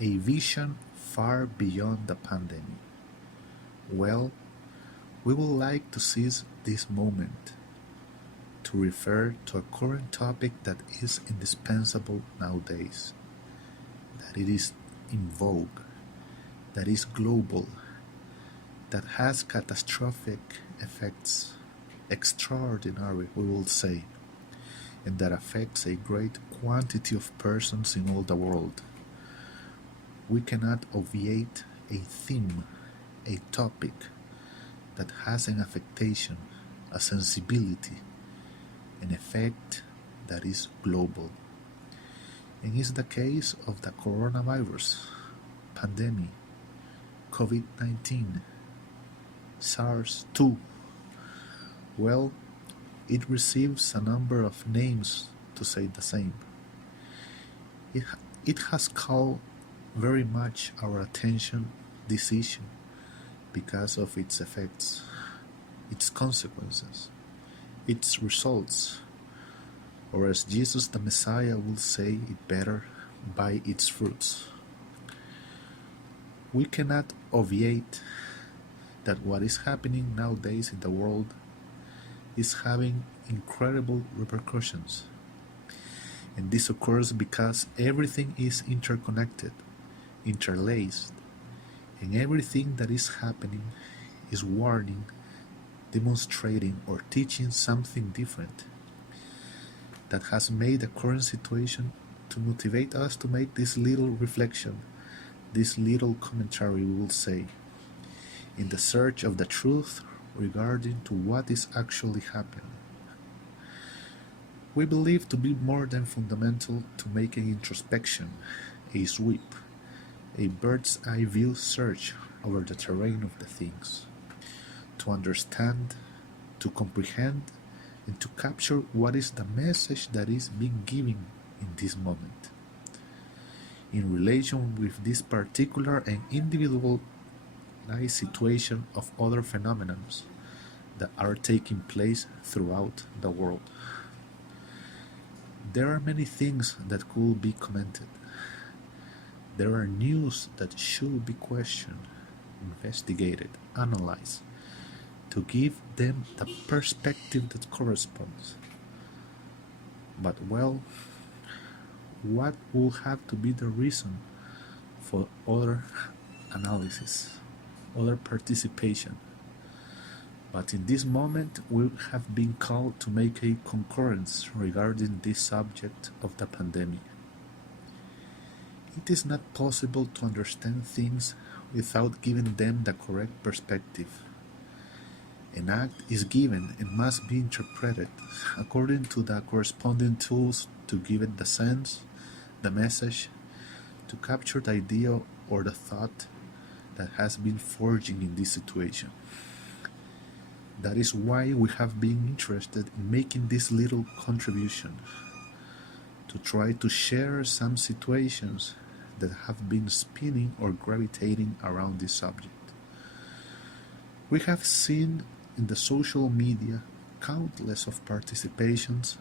a vision far beyond the pandemic. Well, we would like to seize this moment to refer to a current topic that is indispensable nowadays, that it is in vogue, that is global, that has catastrophic effects, extraordinary, we will say, and that affects a great quantity of persons in all the world. We cannot obviate a theme, a topic that has an affectation, a sensibility, an effect that is global. And it's the case of the coronavirus, pandemic, COVID-19, SARS-2. Well, it receives a number of names to say the same. It, it has called very much our attention, this issue, because of its effects, its consequences, its results, or as Jesus the Messiah will say it better, by its fruits. We cannot obviate that what is happening nowadays in the world is having incredible repercussions. And this occurs because everything is interconnected, interlaced, and everything that is happening is warning, demonstrating, or teaching something different that has made the current situation to motivate us to make this little reflection, this little commentary, we will say, in the search of the truth regarding to what is actually happening. We believe to be more than fundamental to make an introspection, a sweep, a bird's eye view search over the terrain of the things, to understand, to comprehend, and to capture what is the message that is being given in this moment, in relation with this particular and individualized situation of other phenomena that are taking place throughout the world. There are many things that could be commented. There are news that should be questioned, investigated, analyzed, to give them the perspective that corresponds. But well, what will have to be the reason for other analysis, other participation? But in this moment, we have been called to make a concurrence regarding this subject of the pandemic. It is not possible to understand things without giving them the correct perspective. An act is given and must be interpreted according to the corresponding tools to give it the sense, the message, to capture the idea or the thought that has been forging in this situation. That is why we have been interested in making this little contribution, to try to share some situations that have been spinning or gravitating around this subject. We have seen in the social media countless of participations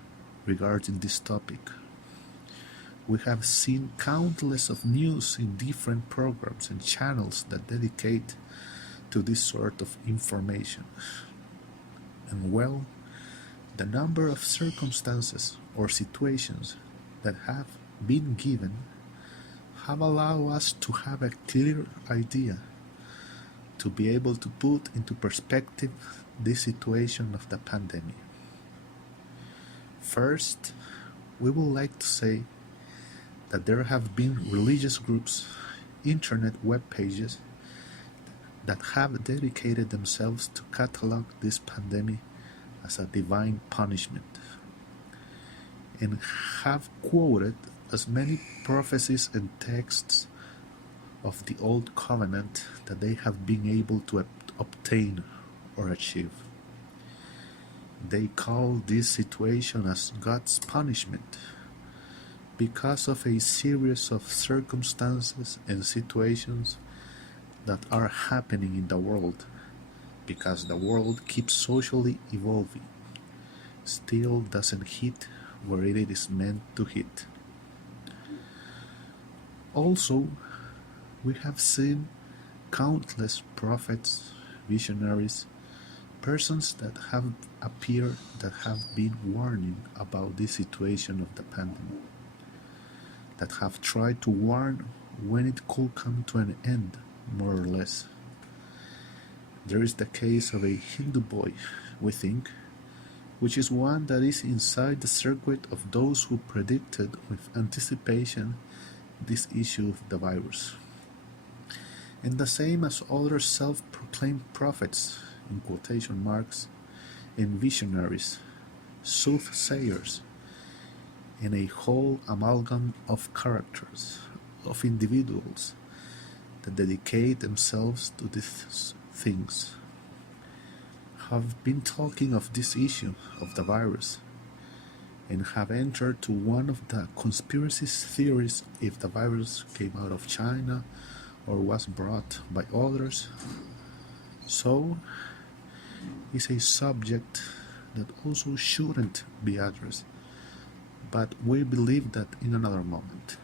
regarding this topic. We have seen countless of news in different programs and channels that dedicate to this sort of information. And well, the number of circumstances or situations that have been given have allowed us to have a clear idea, to be able to put into perspective this situation of the pandemic. First, we would like to say that there have been religious groups, internet web pages that have dedicated themselves to catalog this pandemic as a divine punishment, and have quoted as many prophecies and texts of the Old Covenant that they have been able to obtain or achieve. They call this situation as God's punishment because of a series of circumstances and situations that are happening in the world, because the world keeps socially evolving, still doesn't hit where it is meant to hit. Also, We have seen countless prophets, visionaries, persons that have appeared that have been warning about this situation of the pandemic, that have tried to warn when it could come to an end, more or less. There is the case of a Hindu boy, we think, which is one that is inside the circuit of those who predicted with anticipation this issue of the virus. And the same as other self-proclaimed prophets, in quotation marks, and visionaries, soothsayers, and a whole amalgam of characters, of individuals that dedicate themselves to these things, have been talking of this issue of the virus and have entered to one of the conspiracy theories if the virus came out of China or was brought by others. So, it's a subject that also shouldn't be addressed, but we believe that in another moment.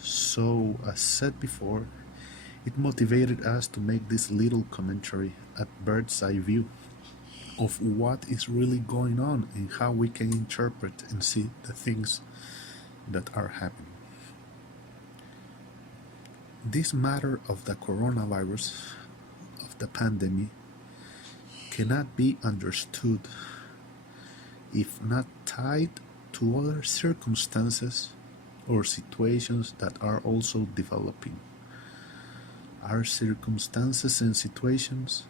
So, as said before, it motivated us to make this little commentary at bird's eye view of what is really going on and how we can interpret and see the things that are happening. This matter of the coronavirus, of the pandemic, cannot be understood if not tied to other circumstances or situations that are also developing. Are circumstances and situations,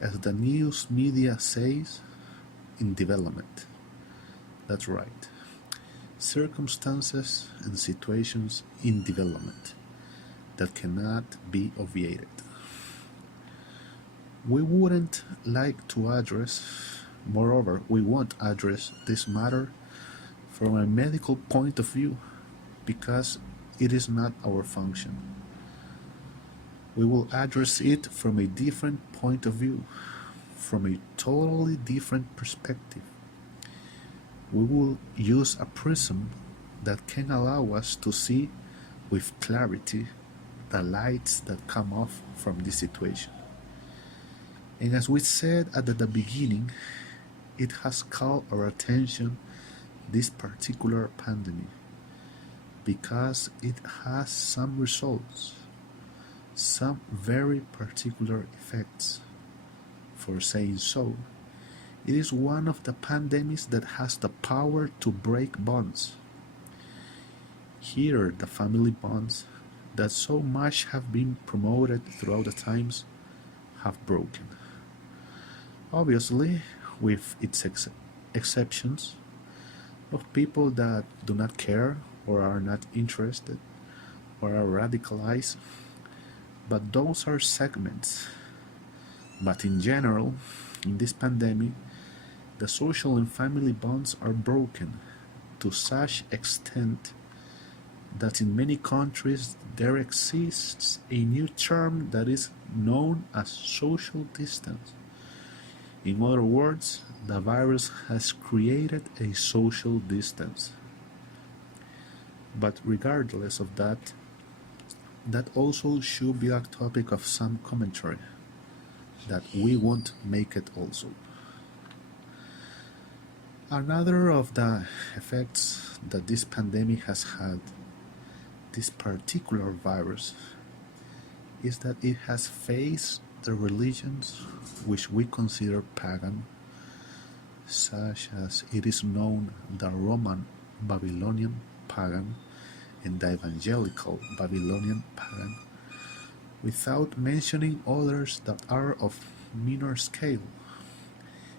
as the news media says, in development. That's right. Circumstances and situations in development that cannot be obviated. We wouldn't like to address, moreover, we won't address this matter from a medical point of view because it is not our function. We will address it from a different point of view, from a totally different perspective. We will use a prism that can allow us to see with clarity the lights that come off from this situation. And as we said at the beginning, it has called our attention, this particular pandemic, because it has some results, some very particular effects. For saying so, it is one of the pandemics that has the power to break bonds. Here, the family bonds that so much have been promoted throughout the times have broken. Obviously, with its exceptions of people that do not care or are not interested or are radicalized, but those are segments. But in general, in this pandemic, the social and family bonds are broken to such extent that in many countries there exists a new term that is known as social distance. In other words, the virus has created a social distance. But regardless of that, that also should be a topic of some commentary, that we won't make it also. Another of the effects that this pandemic has had, this particular virus, is that it has faced the religions which we consider pagan, such as it is known the Roman Babylonian pagan and the evangelical Babylonian pagan, without mentioning others that are of minor scale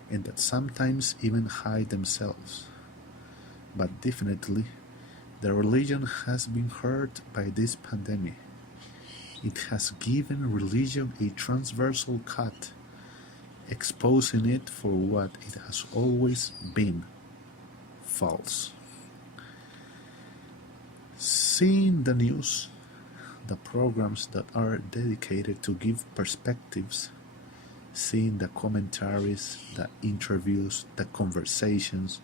and that sometimes even hide themselves. But definitely, the religion has been hurt by this pandemic. It has given religion a transversal cut, exposing it for what it has always been: false. Seeing the news, the programs that are dedicated to give perspectives, seeing the commentaries, the interviews, the conversations,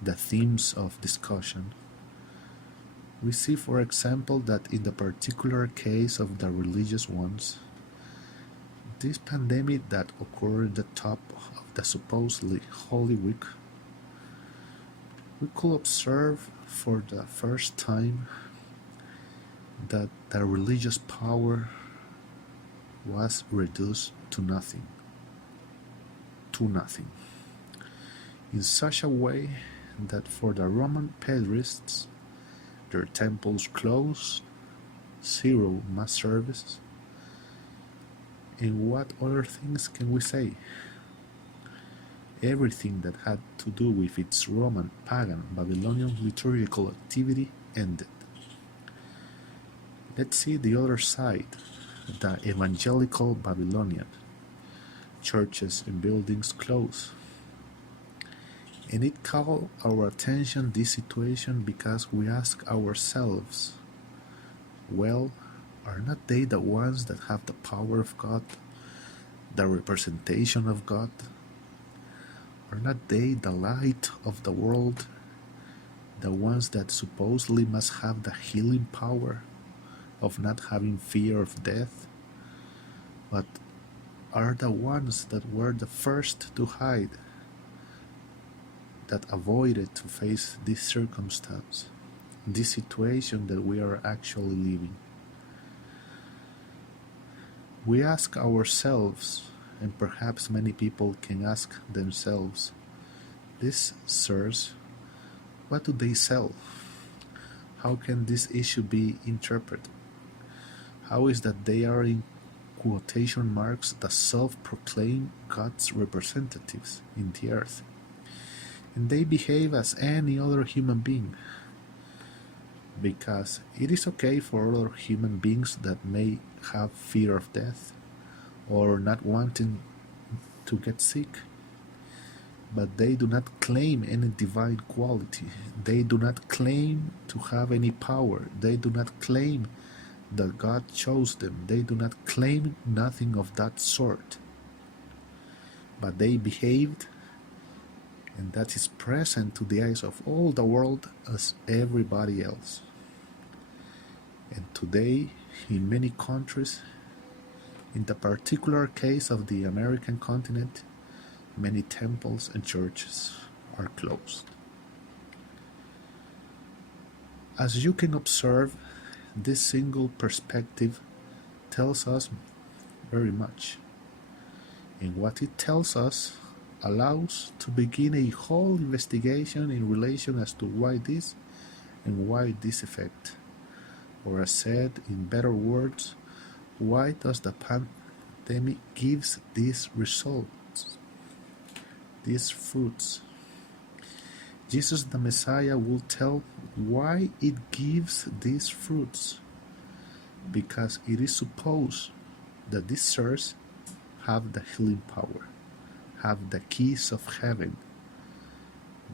the themes of discussion, We see, for example, that in the particular case of the religious ones, this pandemic that occurred at the top of the supposedly Holy Week, we could observe for the first time that the religious power was reduced to nothing, in such a way that for the Roman pedrists, their temples closed, zero mass services, and what other things can we say? Everything that had to do with its Roman, pagan, Babylonian liturgical activity ended. Let's see the other side, the evangelical Babylonian. Churches and buildings closed. And it called our attention, this situation, because we ask ourselves, well, are not they the ones that have the power of God, the representation of God? Are not they the light of the world, the ones that supposedly must have the healing power of not having fear of death, but are the ones that were the first to hide, that avoided to face this circumstance, this situation that we are actually living? We ask ourselves, and perhaps many people can ask themselves, these sirs, what do they sell? How can this issue be interpreted? How is that they are, in quotation marks, the self-proclaimed God's representatives in the earth, and they behave as any other human being? Because it is okay for other human beings that may have fear of death or not wanting to get sick, but they do not claim any divine quality. They do not claim to have any power. They do not claim that God chose them. They do not claim nothing of that sort. But they behaved, and that is present to the eyes of all the world, as everybody else. And today, in many countries, in the particular case of the American continent, many temples and churches are closed. As you can observe, this single perspective tells us very much. And what it tells us allows to begin a whole investigation in relation as to why this and why this effect. Or as said in better words, why does the pandemic gives these results, these fruits? Jesus the Messiah will tell why it gives these fruits, because it is supposed that these sirs have the healing power, have the keys of heaven,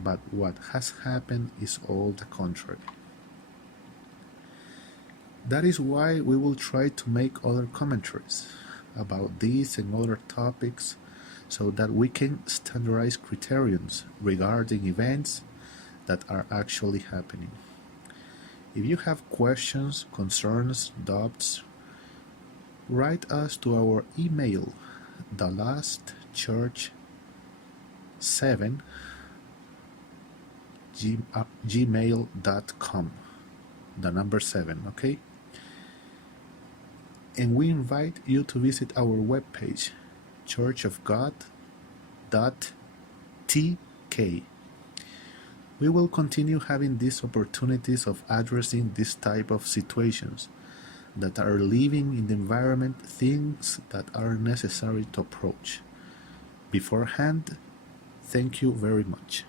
but what has happened is all the contrary. That is why we will try to make other commentaries about these and other topics, so that we can standardize criterions regarding events that are actually happening. If you have questions, concerns, doubts, write us to our email, thelastchurch7gmail.com, the number 7, okay? And we invite you to visit our webpage, churchofgod.tk. We will continue having these opportunities of addressing this type of situations that are living in the environment, things that are necessary to approach. Beforehand, thank you very much.